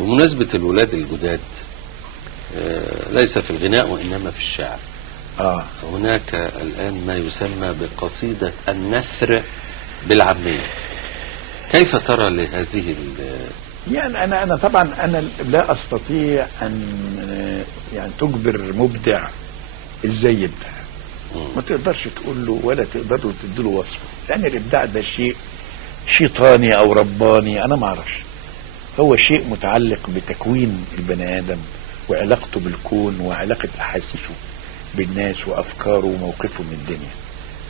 بمناسبة الولاد الجداد، ليس في الغناء وإنما في الشعر. هناك الآن ما يسمى بقصيدة النثر بالعامية. كيف ترى لهذه يعني أنا طبعا أنا لا أستطيع أن يعني تجبر مبدع إزاي يبدع. ما تقدرش تقول له ولا تقدر تديله وصفه، لأن الإبداع ده شيء شيطاني أو رباني، أنا ما أعرفش. هو شيء متعلق بتكوين البني آدم وعلاقته بالكون وعلاقة أحاسيسه بالناس وأفكاره وموقفه من الدنيا،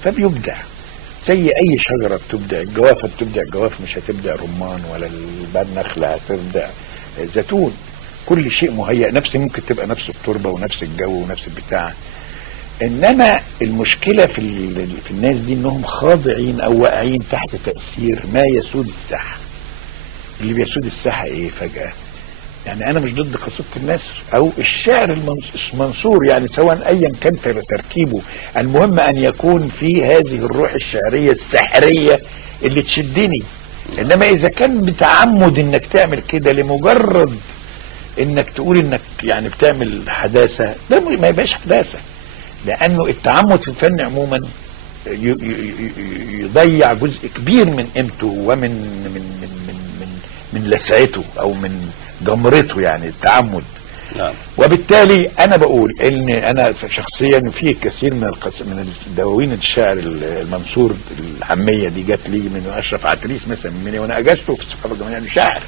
فبيبدع زي أي شجرة بتبدع. الجوافة بتبدع جواف، مش هتبدع رمان، ولا النخلة هتبدع زيتون. كل شيء مهيأ، نفس ممكن تبقى نفس التربة ونفس الجو ونفس البتاع. إنما المشكلة في الناس دي إنهم خاضعين أو واقعين تحت تأثير ما يسود الساحة. اللي بيسود الساحة إيه فجأة؟ يعني أنا مش ضد قصيدة النثر أو الشعر المنثور، يعني سواء أيا كان تركيبه، المهم أن يكون في هذه الروح الشعرية السحرية اللي تشدني. إنما إذا كان بتعمد إنك تعمل كده لمجرد إنك تقول إنك يعني بتعمل حداثة، ده ما يبقاش حداثة، لأنه التعمد في الفن عموما يضيع جزء كبير من قيمته ومن من لسعته أو من جمرته، يعني التعمد. نعم. وبالتالي انا بقول ان انا شخصيا في كثير من دواوين الشعر المنثور العاميه دي جات لي من اشرف عتريس مثلا، مني وانا اجازته في الثقافه الجماعيه، يعني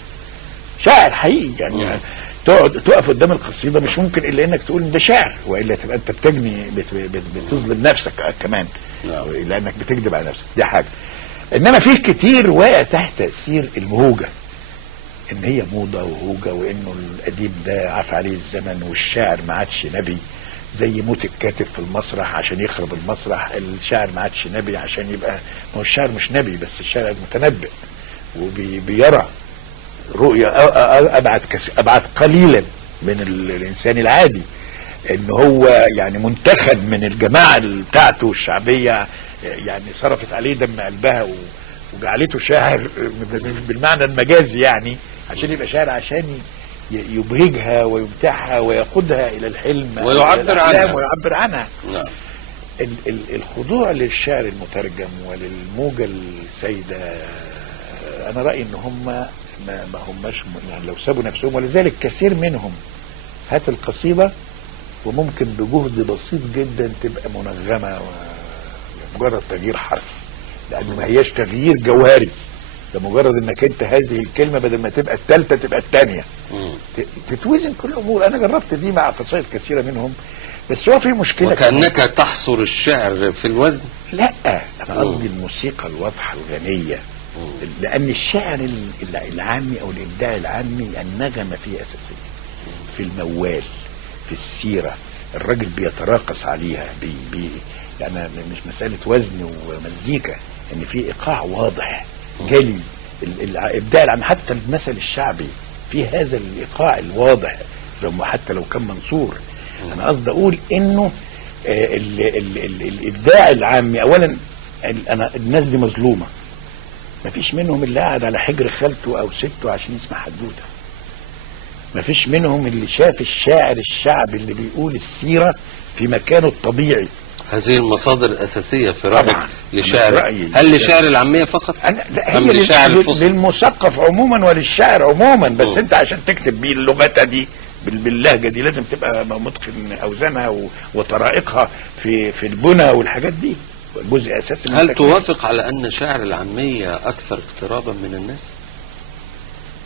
شاعر حقيقي يعني. تقف قدام القصيده مش ممكن الا انك تقول ان ده شعر، والا تبقى انت بتجني بتظلم نفسك كمان. نعم. لانك بتكذب على نفسك، دي حاجه. انما في كتير واقع تحت تاثير المهوجه، ان هي موضه وهوجه، وانه الاديب ده عاف عليه الزمن، والشاعر ما عادش نبي زي موت الكاتب في المسرح عشان يخرب المسرح. الشاعر ما عادش نبي عشان يبقى، ما هو الشاعر مش نبي، بس الشاعر متنبئ وبيرى رؤيه ابعد قليلا من الانسان العادي. ان هو يعني منتخب من الجماعه بتاعته الشعبيه، يعني صرفت عليه دم قلبها وجعلته شاعر بالمعنى المجازي، يعني عشان يبقى شاعر، عشان يبهجها ويمتعها ويقودها الى الحلم ويعبر عنها. نعم. الخضوع للشعر المترجم وللموجة السيدة، انا رأيي ان هم ما هماش يعني لو سابوا نفسهم، ولذلك كثير منهم هات القصيدة وممكن بجهد بسيط جدا تبقى منغمة مجرد تغيير حرف، لأنه ما هياش تغيير جوهري، ده مجرد انك انت هذه الكلمة بدل ما تبقى الثالثة تبقى الثانية، تتوزن كل الامور. انا جربت دي مع قصائد كثيرة منهم، بس هو في مشكلة. وكأنك تحصر الشعر في الوزن. لا، انا قصدي الموسيقى الواضحة الغنية، لان الشعر العامي او الابداع العامي النغمة فيه اساسية، في الموال، في السيرة، الراجل بيتراقص عليها يعني مش مسألة وزن ومزيكا، ان في ايقاع واضح جلي. الابداع العام حتى المثل الشعبي في هذا الايقاع الواضح، حتى لو كان منصور. انا قصدي اقول انه الابداع العامي اولا، انا الناس دي مظلومه، مفيش منهم اللي قاعد على حجر خالته او سته عشان يسمع حدوته، مفيش منهم اللي شاف الشاعر الشعبي اللي بيقول السيره في مكانه الطبيعي. هذه المصادر الأساسية في رأيك لشعر، هل لشعر العامية فقط؟ لا، هي للمثقف عموما وللشاعر عموما، بس انت عشان تكتب بيه اللغة دي باللهجة دي لازم تبقى متقن أوزانها وطرائقها في البنى والحاجات دي، جزء أساسي من هل توافق على أن شعر العامية أكثر اقترابا من الناس؟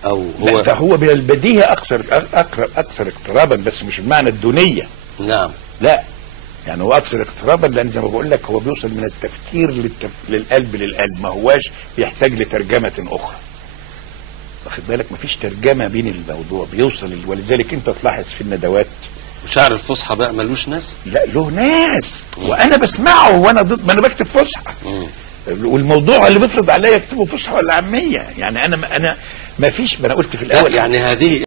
أو هو لا، هو بالبديهة أكثر اقترابا، بس مش بمعنى الدونية. نعم. لا، يعني هو اكثر اقترابا، لان زي ما بقول لك هو بيوصل من التفكير للقلب، ما هواش بيحتاج لترجمه اخرى، واخد بالك؟ مفيش ترجمه بين الموضوع، بيوصل ولذلك انت تلاحظ في الندوات. وشعر الفصحى بقى ملوش ناس؟ لا، له ناس، وانا بسمعه وانا ضد، ما انا بكتب فصحى، والموضوع اللي بيفرض عليا اكتبه فصحى ولا عاميه، يعني انا ما فيش، ما انا قلت في الاول يعني هذه